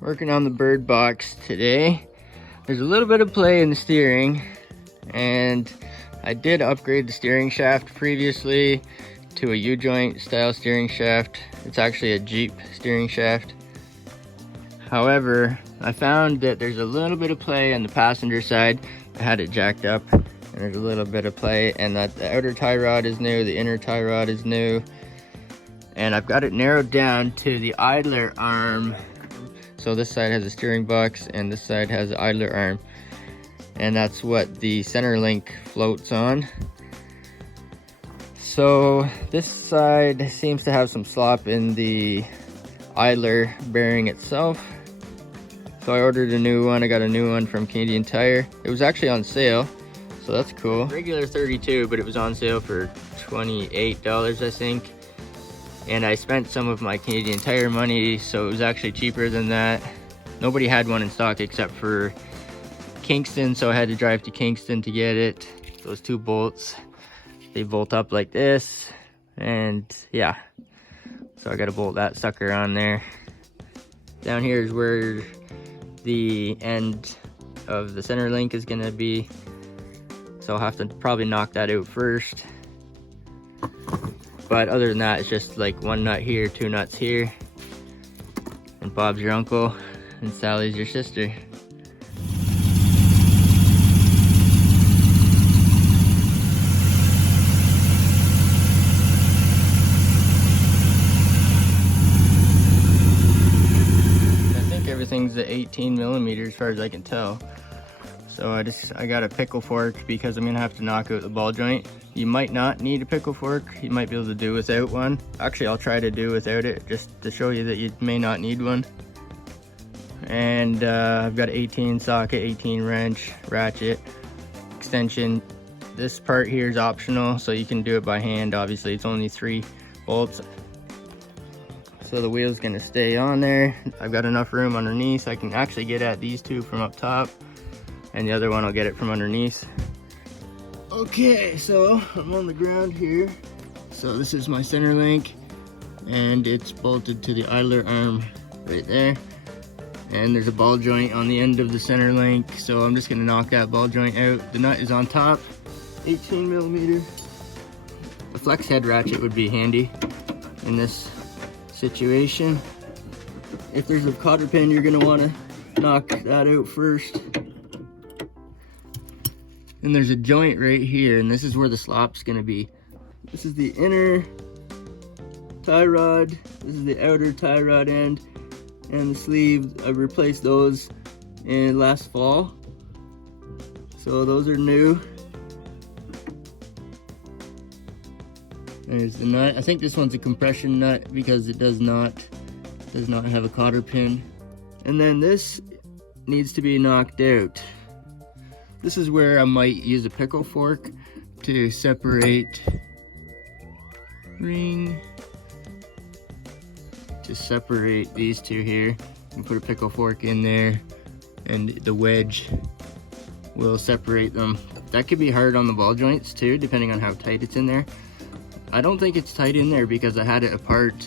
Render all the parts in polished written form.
Working on the BirdBox today. There's a little bit of play in the steering, and I did upgrade the steering shaft previously to a U-joint style steering shaft. It's actually a Jeep steering shaft. However, I found that there's a little bit of play on the passenger side. I had it jacked up, and there's a little bit of play, and that the outer tie rod is new, the inner tie rod is new, and I've got it narrowed down to the idler arm. So this side has a steering box and this side has an idler arm, and that's what the center link floats on. So this side seems to have some slop in the idler bearing itself. So I ordered a new one. I got a new one from Canadian Tire. It was actually on sale, so that's cool. Regular $32, but it was on sale for $28, I think. And I spent some of my Canadian Tire money, so it was actually cheaper than that. Nobody had one in stock except for Kingston, so I had to drive to Kingston to get it. Those two bolts, they bolt up like this, and yeah. So I gotta bolt that sucker on there. Down here is where the end of the center link is gonna be, so I'll have to probably knock that out first. But other than that, it's just like one nut here, two nuts here, and Bob's your uncle and Sally's your sister. I think everything's at 18 millimeters as far as I can tell. So I got a pickle fork because I'm gonna have to knock out the ball joint. You might not need a pickle fork. You might be able to do without one. Actually, I'll try to do without it just to show you that you may not need one. And I've got 18 socket, 18 wrench, ratchet, extension. This part here is optional, so you can do it by hand. Obviously, it's only 3 bolts. So the wheel's gonna stay on there. I've got enough room underneath. I can actually get at these two from up top, and the other one I'll get it from underneath. Okay, so I'm on the ground here. So this is my center link, and it's bolted to the idler arm right there. And there's a ball joint on the end of the center link, so I'm just gonna knock that ball joint out. The nut is on top, 18 millimeter. A flex head ratchet would be handy in this situation. If there's a cotter pin, you're gonna wanna knock that out first. And there's a joint right here, and this is where the slop's gonna be. This is the inner tie rod, this is the outer tie rod end, and the sleeve. I replaced those in last fall, so those are new. There's the nut. I think this one's a compression nut because it does not have a cotter pin. And then this needs to be knocked out. This is where I might use a pickle fork to separate these two here, and put a pickle fork in there, and the wedge will separate them. That could be hard on the ball joints too, depending on how tight it's in there. I don't think it's tight in there because I had it apart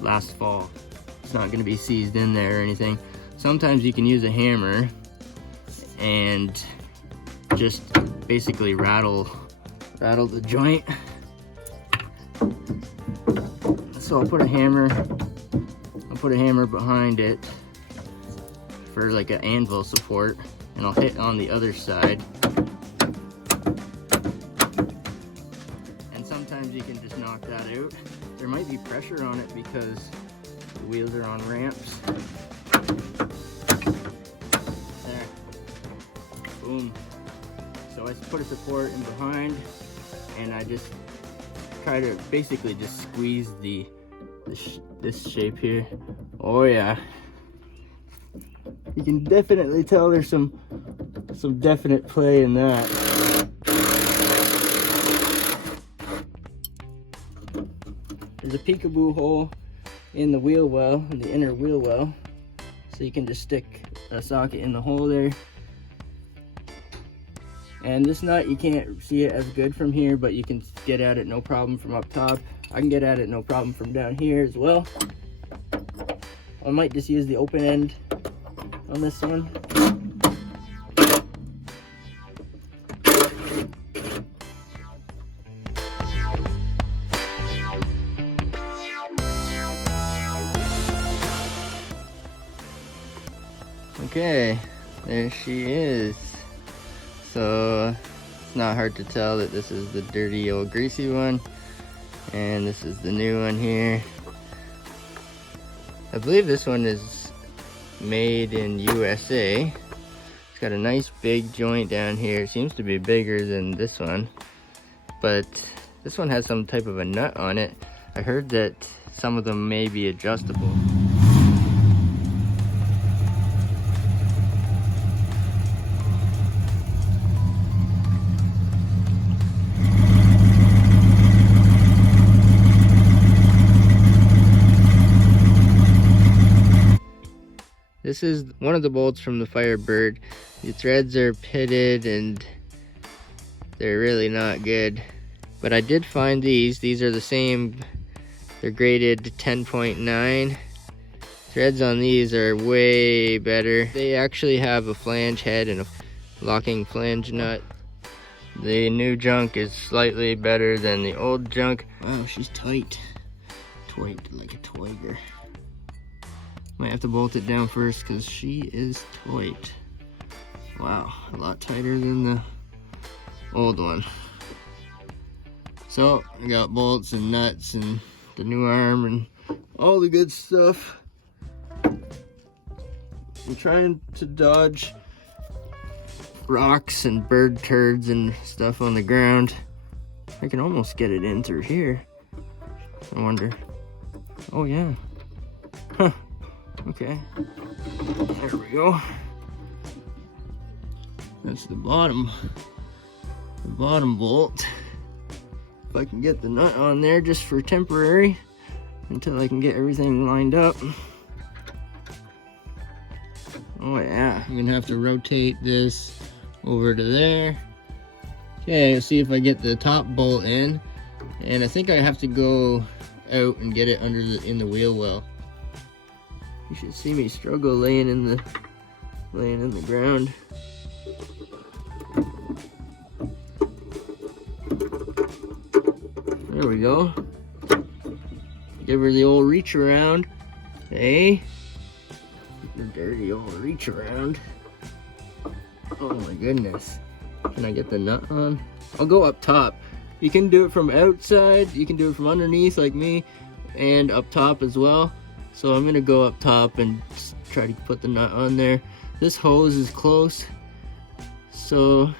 last fall. It's not going to be seized in there or anything. Sometimes you can use a hammer and just basically rattle the joint. So I'll put a hammer behind it for like an anvil support, and I'll hit on the other side. And sometimes you can just knock that out. There might be pressure on it because the wheels are on ramps. There. Boom. So I put a support in behind, and I just try to basically just squeeze this shape here. Oh yeah. You can definitely tell there's some definite play in that. There's a peekaboo hole in the wheel well, in the inner wheel well, so you can just stick a socket in the hole there. And this nut, you can't see it as good from here, but you can get at it no problem from up top. I can get at it no problem from down here as well. I might just use the open end on this one. Okay, there she is. So it's not hard to tell that this is the dirty old greasy one, and this is the new one here. I believe this one is made in USA. It's got a nice big joint down here. It seems to be bigger than this one, but this one has some type of a nut on it. I heard that some of them may be adjustable. This is one of the bolts from the Firebird. The threads are pitted and they're really not good. But I did find these. These are the same. They're graded 10.9. Threads on these are way better. They actually have a flange head and a locking flange nut. The new junk is slightly better than the old junk. Wow, she's tight. Tight like a tiger. Might have to bolt it down first because she is tight. Wow, a lot tighter than the old one. So I got bolts and nuts and the new arm and all the good stuff. I'm trying to dodge rocks and bird turds and stuff on the ground. I can almost get it in through here. I wonder. Oh yeah. Huh. Okay, there we go. That's the bottom bolt. If I can get the nut on there just for temporary until I can get everything lined up. Oh yeah, I'm gonna have to rotate this over to there. Okay, let's see if I get the top bolt in. And I think I have to go out and get it under in the wheel well. You should see me struggle laying in the ground. There we go. Give her the old reach around. Hey, the dirty old reach around. Oh my goodness. Can I get the nut on? I'll go up top. You can do it from outside, you can do it from underneath like me, and up top as well. So I'm gonna go up top and try to put the nut on there. This hose is close, so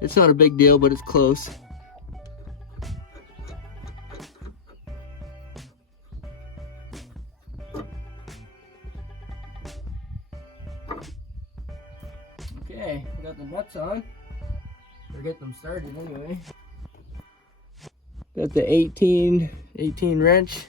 it's not a big deal, but it's close. Okay, got the nuts on, or get them started anyway. Got the 18 wrench.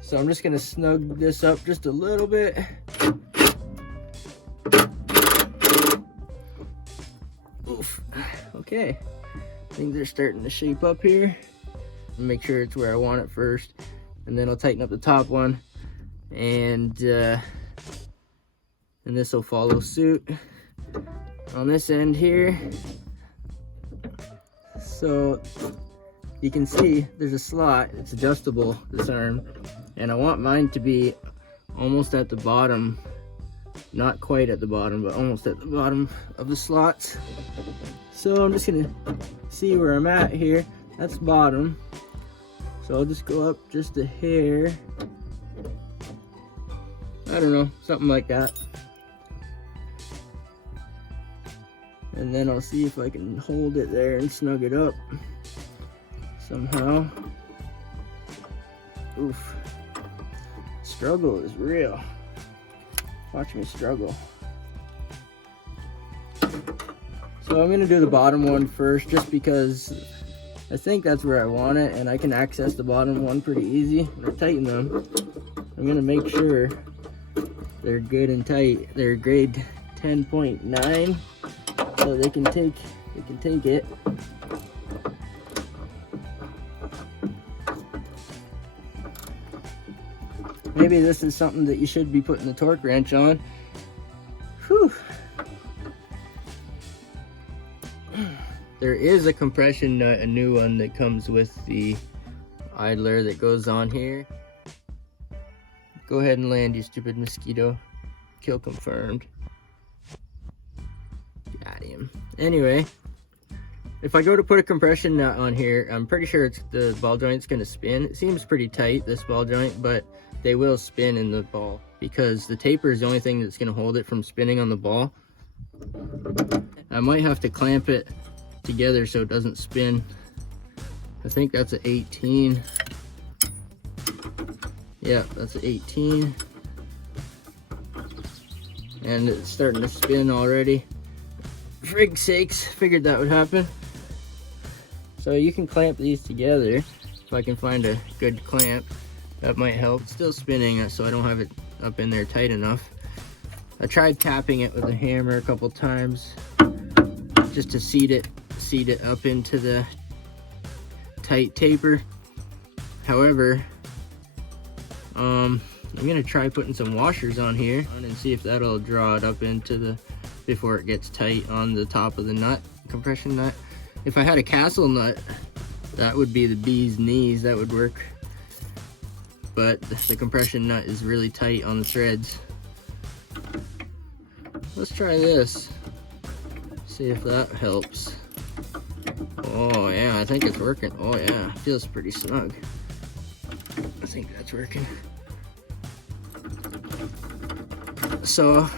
So I'm just gonna snug this up just a little bit. Oof. Okay, things are starting to shape up here. Make sure it's where I want it first, and then I'll tighten up the top one, and this will follow suit on this end here. So you can see there's a slot. It's adjustable, this arm. And I want mine to be almost at the bottom, not quite at the bottom, but almost at the bottom of the slots. So I'm just gonna see where I'm at here. That's bottom. So I'll just go up just a hair. I don't know, something like that. And then I'll see if I can hold it there and snug it up somehow. Oof. Struggle is real. Watch me struggle. So I'm gonna do the bottom one first, just because I think that's where I want it, and I can access the bottom one pretty easy. Or tighten them. I'm gonna make sure they're good and tight. They're grade 10.9, so they can take it. maybe this is something that you should be putting the torque wrench on. Whew. There is a compression nut, a new one that comes with the idler that goes on here. Go ahead and land, you stupid mosquito. Kill confirmed. Got him. Anyway, if I go to put a compression nut on here, I'm pretty sure the ball joint's gonna spin. It seems pretty tight, this ball joint, but they will spin in the ball because the taper is the only thing that's gonna hold it from spinning on the ball. I might have to clamp it together so it doesn't spin. I think that's an 18. Yeah, that's an 18. And it's starting to spin already. Frig sakes, figured that would happen. So you can clamp these together. If I can find a good clamp, that might help. It's still spinning, so I don't have it up in there tight enough. I tried tapping it with a hammer a couple times just to seat it up into the tight taper. However, I'm gonna try putting some washers on here and see if that'll draw it up into the, before it gets tight on the top of the nut, compression nut. If I had a castle nut, that would be the bee's knees, that would work. But the compression nut is really tight on the threads. Let's try this. See if that helps. Oh yeah, I think it's working. Oh yeah, feels pretty snug. I think that's working. So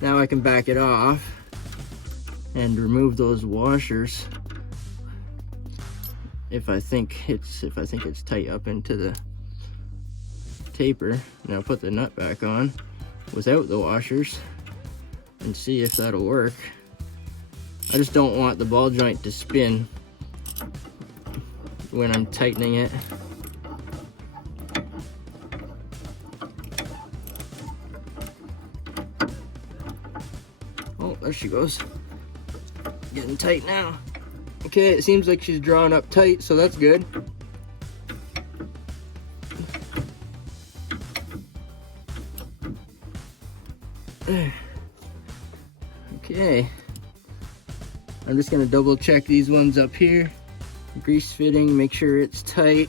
now I can back it off and remove those washers if I think it's tight up into the taper. Now put the nut back on without the washers and see if that'll work. I just don't want the ball joint to spin when I'm tightening it. Oh, there she goes. Getting tight now. Okay, it seems like she's drawn up tight, so that's good. Okay. I'm just gonna double check these ones up here. Grease fitting, make sure it's tight.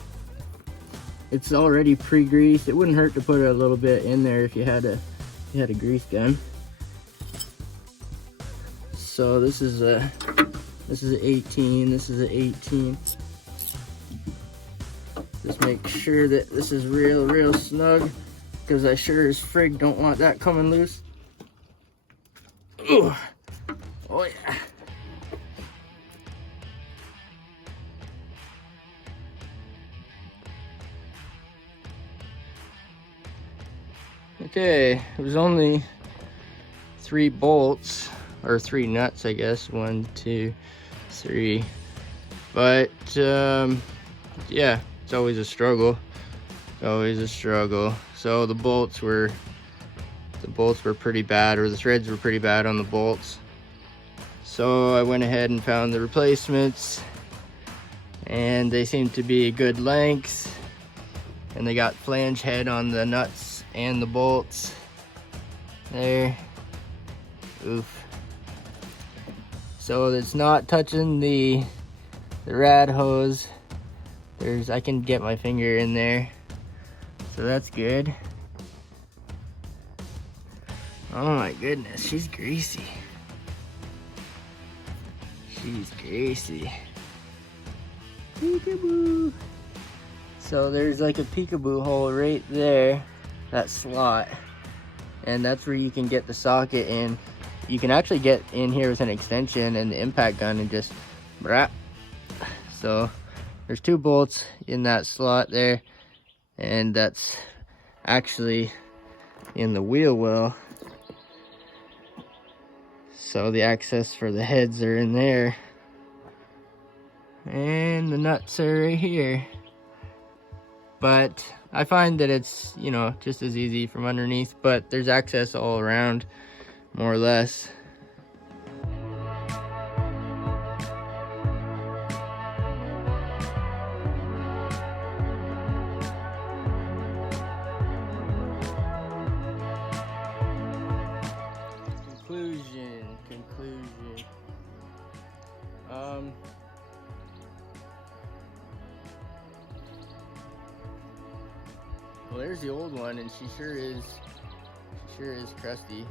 It's already pre-greased. It wouldn't hurt to put a little bit in there if you had a grease gun. So this is an 18, this is an 18. Just make sure that this is real snug, because I sure as frig don't want that coming loose. Ooh. Oh yeah. Okay, it was only 3 bolts, or 3 nuts, I guess. 1, 2, 3. But yeah, it's always a struggle. Always a struggle. So the bolts were pretty bad, or the threads were pretty bad on the bolts. So I went ahead and found the replacements, and they seem to be good lengths, and they got flange head on the nuts and the bolts there. Oof. So it's not touching the rad hose. I can get my finger in there, so that's good. Oh my goodness, she's greasy. She's greasy. Peekaboo. So there's like a peekaboo hole right there, that slot, and that's where you can get the socket in. You can actually get in here with an extension and the impact gun and just wrap. So there's 2 bolts in that slot there, and that's actually in the wheel well. So the access for the heads are in there, and the nuts are right here. But I find that it's, you know, just as easy from underneath, but there's access all around, more or less. Well, there's the old one, and she sure is crusty.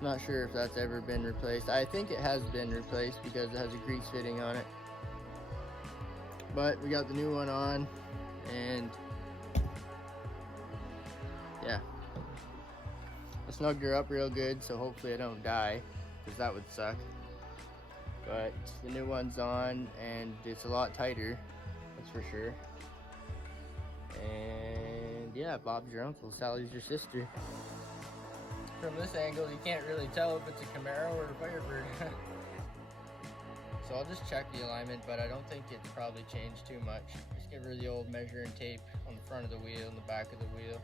Not sure if that's ever been replaced. I think it has been replaced because it has a grease fitting on it. But we got the new one on, and yeah, I snugged her up real good, so hopefully I don't die, because that would suck. But the new one's on, and it's a lot tighter, that's for sure. And yeah, Bob's your uncle, Sally's your sister. From this angle, you can't really tell if it's a Camaro or a Firebird. So I'll just check the alignment, but I don't think it's probably changed too much. Just give her the old measuring tape on the front of the wheel and the back of the wheel.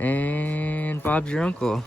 And Bob's your uncle.